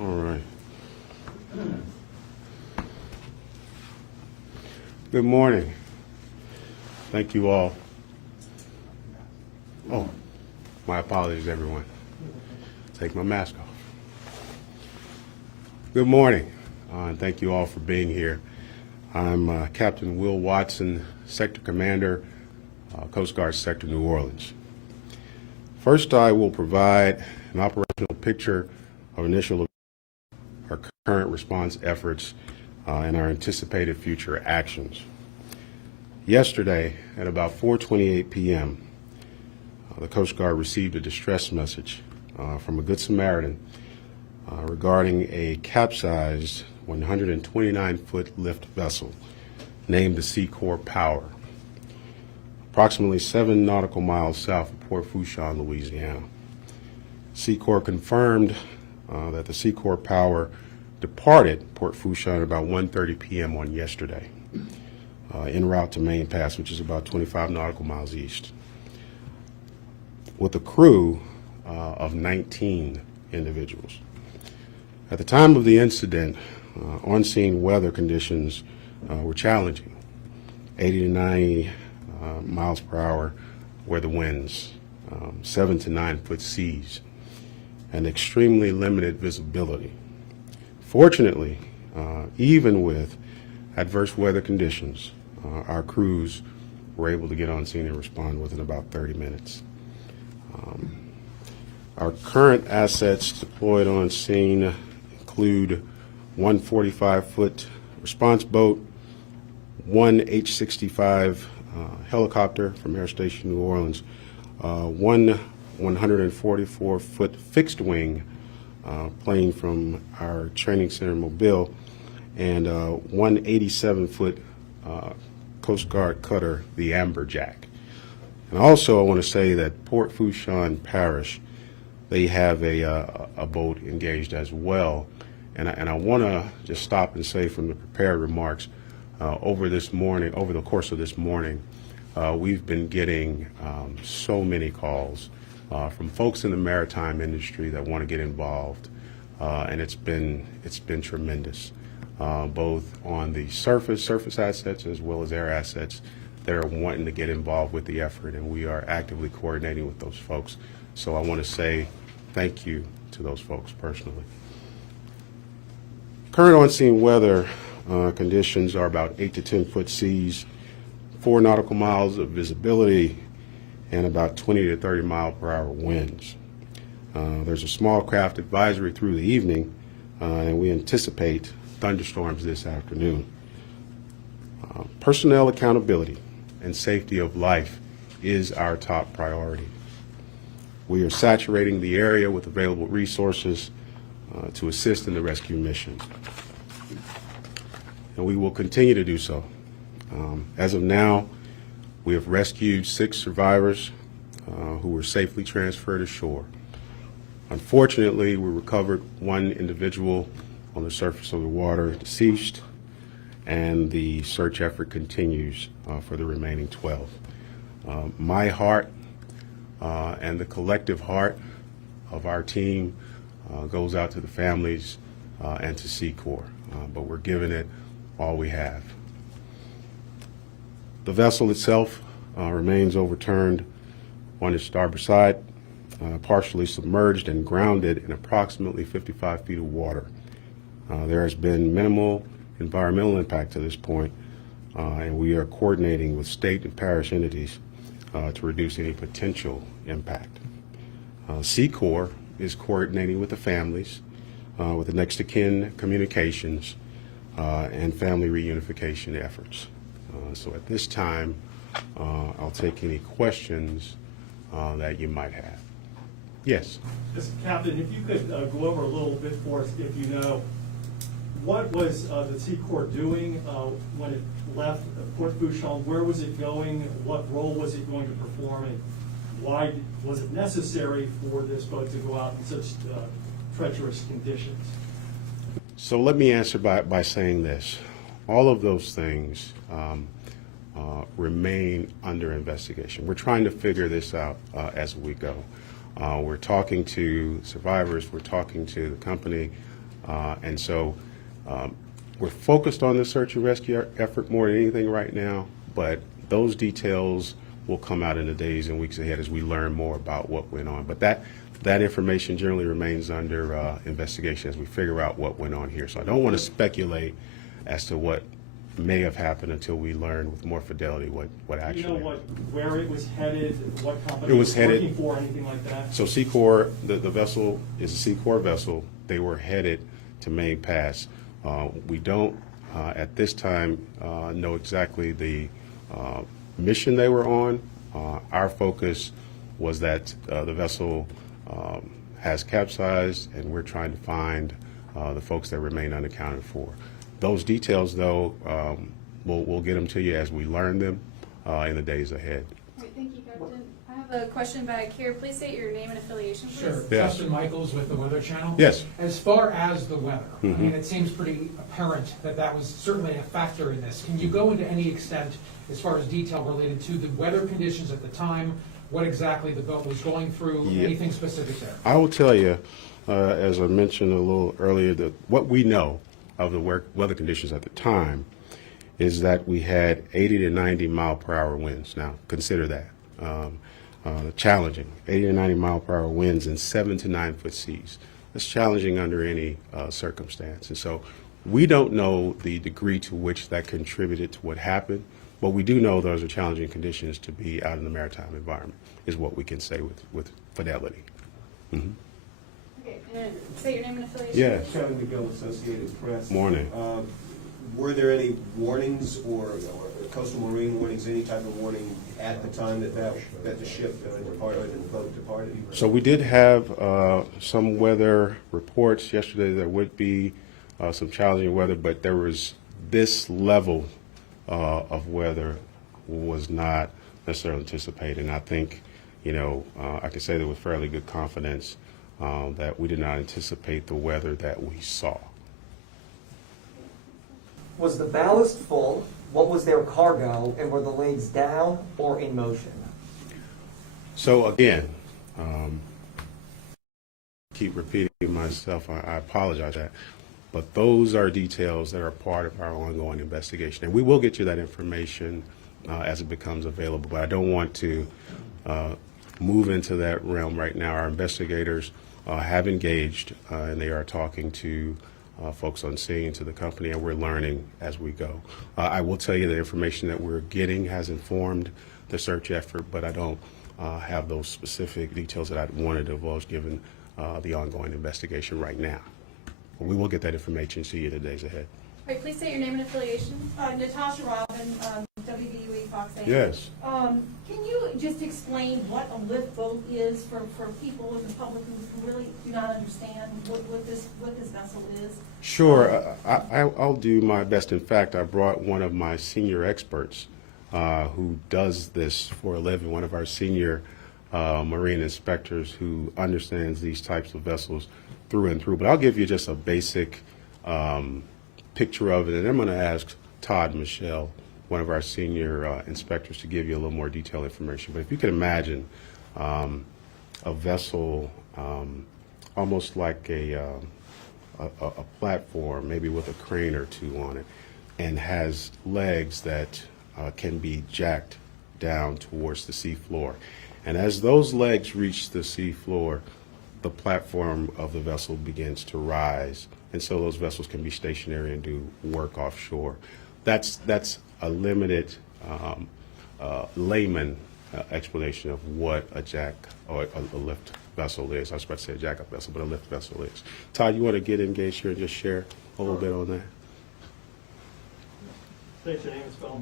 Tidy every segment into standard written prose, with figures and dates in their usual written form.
All right. Good morning. Thank you all. Oh, my apologies, everyone. Take my mask off. Good morning, and thank you all for being here. I'm Captain Will Watson, Sector Commander, Coast Guard Sector New Orleans. First, I will provide an operational picture of our current response efforts and our anticipated future actions. Yesterday, at about 4:28 p.m., the Coast Guard received a distress message from a Good Samaritan regarding a capsized 129-foot lift vessel named the Seacorp Power, approximately 7 nautical miles south of Port Fourchon, Louisiana. Seacorp confirmed that the Seacorp Power departed Port Fourchon at about 1:30 p.m. on yesterday, en route to Main Pass, which is about 25 nautical miles east, with a crew of 19 individuals. At the time of the incident, on-scene weather conditions were challenging. 80 to 90 miles per hour were the winds, 7 to 9 foot seas, and extremely limited visibility. Fortunately, even with adverse weather conditions, our crews were able to get on scene and respond within about 30 minutes. Our current assets deployed on scene include one 45-foot response boat, one H-65 helicopter from Air Station New Orleans, one 144-foot fixed-wing plane from our training center in Mobile, and one 87-foot Coast Guard cutter, the Amberjack. And also, I want to say that Port Fourchon Parish, they have a boat engaged as well. And I want to just stop and say from the prepared remarks, over the course of this morning, we've been getting so many calls from folks in the maritime industry that want to get involved, and it's been tremendous, both on the surface assets as well as air assets that are wanting to get involved with the effort, and we are actively coordinating with those folks. So I want to say thank you to those folks personally. Current on-scene weather conditions are about 8 to 10 foot seas, 4 nautical miles of visibility, and about 20 to 30 mile per hour winds. There's a small craft advisory through the evening, and we anticipate thunderstorms this afternoon. Personnel accountability and safety of life is our top priority. We are saturating the area with available resources to assist in the rescue mission, and we will continue to do so. As of now, we have rescued 6 survivors who were safely transferred ashore. Unfortunately, we recovered 1 individual on the surface of the water, deceased, and the search effort continues for the remaining 12. My heart and the collective heart of our team goes out to the families and to Seacorp, but we're giving it all we have. The vessel itself remains overturned on its starboard side, partially submerged and grounded in approximately 55 feet of water. There has been minimal environmental impact to this point, and we are coordinating with state and parish entities to reduce any potential impact. Seacorp is coordinating with the families, with the next of kin communications, and family reunification efforts. So at this time, I'll take any questions that you might have. Yes? Yes, Captain, if you could go over a little bit for us, if you know, what was the Seacorp doing when it left Port Fourchon? Where was it going? What role was it going to perform? And why was it necessary for this boat to go out in such treacherous conditions? So let me answer by saying this. All of those things remain under investigation. We're trying to figure this out as we go. We're talking to survivors, we're talking to the company, And so we're focused on the search and rescue effort more than anything right now, but those details will come out in the days and weeks ahead as we learn more about what went on. But that information generally remains under investigation as we figure out what went on here. So I don't want to speculate as to what may have happened until we learn with more fidelity what actually You know where it was headed, what company it was headed, working for, anything like that? So Secor, the vessel is a Secor vessel. They were headed to Main Pass. We don't, at this time, know exactly the mission they were on. Our focus was that the vessel has capsized, and we're trying to find the folks that remain unaccounted for. Those details, though, we'll get them to you as we learn them in the days ahead. Great, thank you, Captain. I have a question back here. Please state your name and affiliation, please. Sure. Yes. Justin Michaels with the Weather Channel. Yes. As far as the weather, I mean, it seems pretty apparent that that was certainly a factor in this. Can you go into any extent as far as detail related to the weather conditions at the time, what exactly the boat was going through, anything specific there? I will tell you, as I mentioned a little earlier, that what we know of the weather conditions at the time is that we had 80 to 90 mile per hour winds. Now, consider that challenging. 80 to 90 mile per hour winds and 7 to 9 foot seas. That's challenging under any circumstance. And so we don't know the degree to which that contributed to what happened, but we do know those are challenging conditions to be out in the maritime environment, is what we can say with fidelity. Mm-hmm. Okay, and say your name and affiliation. Yeah. Kevin McGill, Associated Press. Morning. Were there any warnings or coastal marine warnings, any type of warning at the time that the ship departed and the boat departed? So we did have some weather reports yesterday. There would be some challenging weather, but there was this level of weather was not necessarily anticipated. And I think, I can say that with fairly good confidence that we did not anticipate the weather that we saw. Was the ballast full? What was their cargo? And were the legs down or in motion? So again, keep repeating myself. I apologize for that. But those are details that are part of our ongoing investigation. And we will get you that information as it becomes available. But I don't want to move into that realm right now. Our investigators have engaged, and they are talking to folks on scene, to the company, and we're learning as we go. I will tell you the information that we're getting has informed the search effort, but I don't have those specific details that I'd want to divulge given the ongoing investigation right now. But we will get that information to you in the days ahead. All right, please state your name and affiliation. Natasha Robin, WVUE Fox 8. Yes. Can you just explain what a lift boat is for people in the public who really do not understand what this vessel is? Sure. I'll do my best. In fact, I brought one of my senior experts who does this for a living, one of our senior marine inspectors who understands these types of vessels through and through. But I'll give you just a basic picture of it, and I'm going to ask Todd Michelle, one of our senior inspectors, to give you a little more detailed information. But if you can imagine a vessel almost like a platform, maybe with a crane or two on it, and has legs that can be jacked down towards the sea floor. And as those legs reach the sea floor, the platform of the vessel begins to rise. And so those vessels can be stationary and do work offshore. That's a limited layman explanation of what a jack or a lift vessel is. I was about to say a jack-up vessel, but a lift vessel is. Todd, you want to get engaged here and just share a little bit on that? State your name and spell.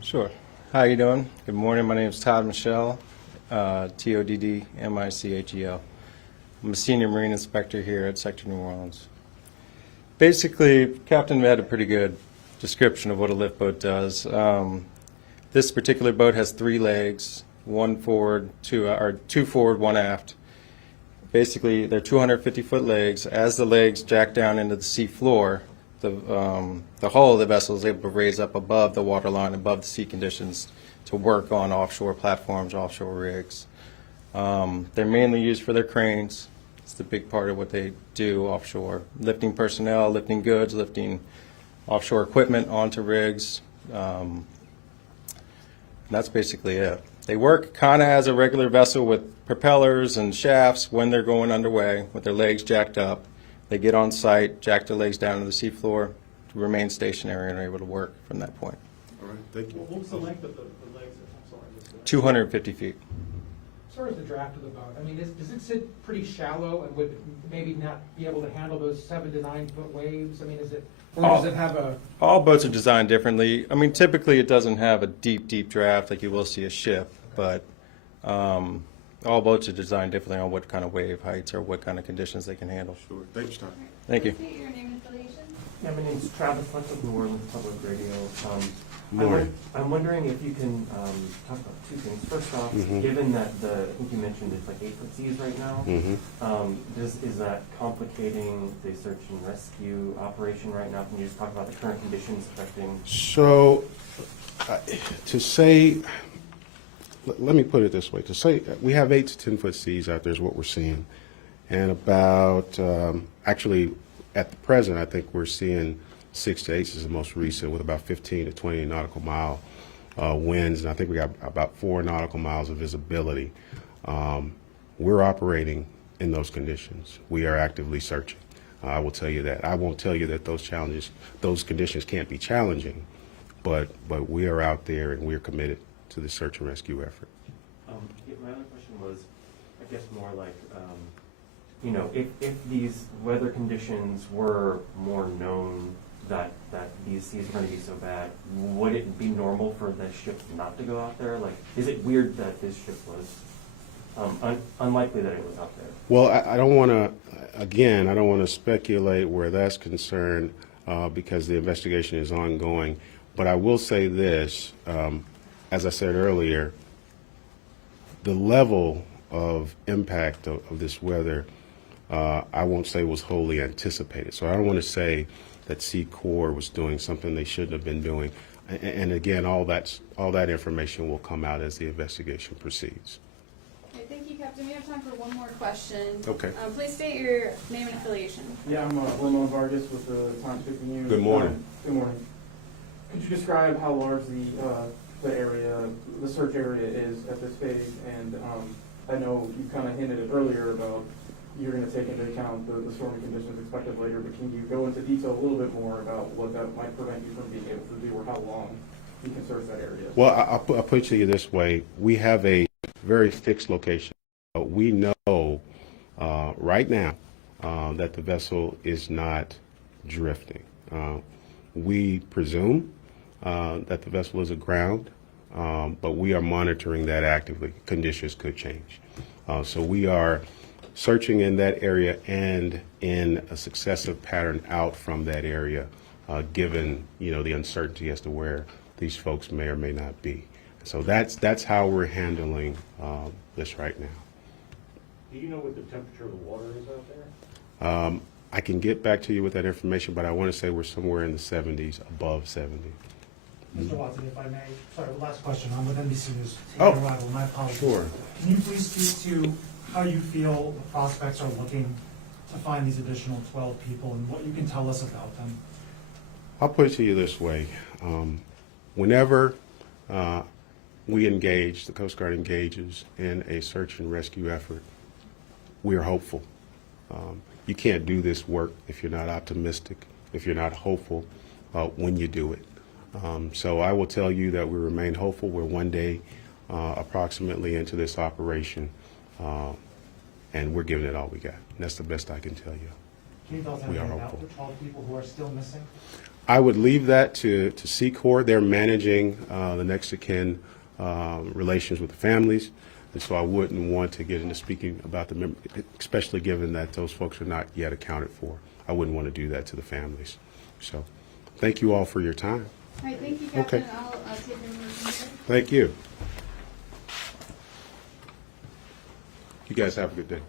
Sure. How you doing? Good morning. My name is Todd Michelle, Toddmichel. I'm a senior marine inspector here at Sector New Orleans. Basically, Captain had a pretty good description of what a lift boat does. This particular boat has 3 legs, two forward, 1 aft. Basically, they're 250-foot legs. As the legs jack down into the sea floor, the hull of the vessel is able to raise up above the waterline, above the sea conditions, to work on offshore platforms, offshore rigs. They're mainly used for their cranes, It's the big part of what they do offshore. Lifting personnel, lifting goods, lifting offshore equipment onto rigs. That's basically it. They work kind of as a regular vessel with propellers and shafts when they're going underway with their legs jacked up. They get on site, jack their legs down to the seafloor, remain stationary, and are able to work from that point. All right, thank you. What was the length of the legs? I'm sorry. I missed that. 250 feet. As far as the draft of the boat, I mean, does it sit pretty shallow and would maybe not be able to handle those 7 to 9 foot waves? I mean, or does it have a? All boats are designed differently. I mean, typically it doesn't have a deep, deep draft like you will see a ship, but all boats are designed differently on what kind of wave heights or what kind of conditions they can handle. Sure. Thanks, Tom. Thank you. Please state your name and affiliation. Yeah, my name's Travis Lutz of New Orleans Public Radio. Morning. I'm wondering if you can talk about two things. First off, given that I think you mentioned it's like 8 foot seas right now, is that complicating the search and rescue operation right now? Can you just talk about the current conditions affecting? So, to say, let me put it this way. To say we have 8 to 10 foot seas out there is what we're seeing. And about, actually, at the present, I think we're seeing 6 to 8 is the most recent with about 15 to 20 nautical mile winds. And I think we got about 4 nautical miles of visibility. We're operating in those conditions. We are actively searching. I will tell you that. I won't tell you that those conditions can't be challenging, but we are out there and we're committed to the search and rescue effort. My other question was, I guess more like, if these weather conditions were more known that these seas are going to be so bad, would it be normal for the ship not to go out there? Like, is it weird that this ship was unlikely that it was out there? Well, I don't want to speculate where that's concerned because the investigation is ongoing. But I will say this, as I said earlier, the level of impact of this weather, I won't say was wholly anticipated. So I don't want to say that Sea Corps was doing something they shouldn't have been doing. And again, all that information will come out as the investigation proceeds. Okay, thank you, Captain. We have time for one more question. Okay. Please state your name and affiliation. Yeah, I'm Ramon Vargas with the Times-Picayune News. Good morning. Good morning. Could you describe how large the area, the search area is at this phase? And I know you kind of hinted it earlier about you're going to take into account the stormy conditions expected later, but can you go into detail a little bit more about what that might prevent you from being able to do or how long you can search that area? Well, I'll put it to you this way. We have a very fixed location. We know right now that the vessel is not drifting. We presume that the vessel is aground, but we are monitoring that actively. Conditions could change. So we are searching in that area and in a successive pattern out from that area, given the uncertainty as to where these folks may or may not be. So that's how we're handling this right now. Do you know what the temperature of the water is out there? I can get back to you with that information, but I want to say we're somewhere in the 70s, above 70. Mr. Watson, if I may, sorry, last question. I'm with NBC News. Oh, Arrival. My apologies. sure. Can you please speak to how you feel the prospects are looking to find these additional 12 people and what you can tell us about them? I'll put it to you this way. Whenever we engage, the Coast Guard engages in a search and rescue effort, we are hopeful. You can't do this work if you're not optimistic, if you're not hopeful when you do it. So I will tell you that we remain hopeful. We're one day approximately into this operation, and we're giving it all we got. And that's the best I can tell you. Can you tell us We are anything about hopeful. the 12 people who are still missing? I would leave that to Sea Corps. They're managing the next of kin relations with the families, and so I wouldn't want to get into speaking about the especially given that those folks are not yet accounted for. I wouldn't want to do that to the families. So thank you all for your time. All right, thank you, Captain. Okay. I'll take your motion here. Thank you. You guys have a good day.